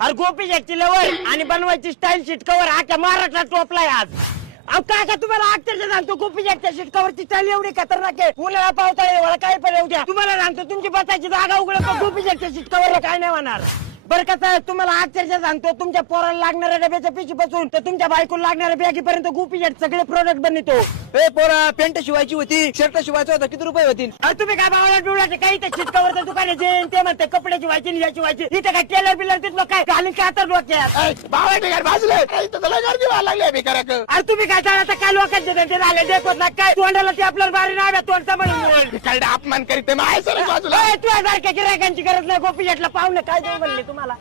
अरे गोपी शेटची लेवल आणि बनवायची स्टाईल शीट कव्हर आख्या महाराष्ट्रात टोपलाय आज. अहो काका तुम्हाला अक्षरशः सांगतो गोपी शेटच्या शीट कव्हरची स्टाईल एवढी खतरनाक आहे. उन्हाळा पावसाळा एवढा काय पण येऊ द्या, तुम्हाला सांगतो तुमची बसायची जागा उघड गोपी शेटच्या शीट कव्हरला काय नाही होणार. बरं कसं आहे तुम्हाला अक्षरशः सांगतो तुमच्या पोराला लागणाऱ्या डब्याच्या पिशीपासून तर तुमच्या बायकोला लागणाऱ्या बॅगीपर्यंत गोपी शेट सगळे प्रोडक्ट बनवतो. ए पोरा पेंट शिवायची होती, शर्ट शिवायचं होतं, किती रुपये होतील? अरे तुम्ही काय भावाला डोळ्याचे काही ते शीट कव्हरचं दुकान आहे जे ते म्हणते कपडे शिवायचे आणि याची शिवायची. इथे काय टेलर बिलर तिथलं काय घालून काय आता डोक्यात. बाबा बिगार भाजले तुला गर्दी व्हायला लागली बिगाराक. अरे तुम्ही काय सांगा काय लोकांचे धंदे झाले देखत ना काय तोंडाला ते आपल्याला बारी नाव्या तोंडचा म्हणून बिगारडा अपमान करीत नाही सर बाजूला. तुझ्यासारख्या गिरायकांची गरज नाही. गोपी शेटला पाहुणे काय देऊ म्हणले तुम्हाला.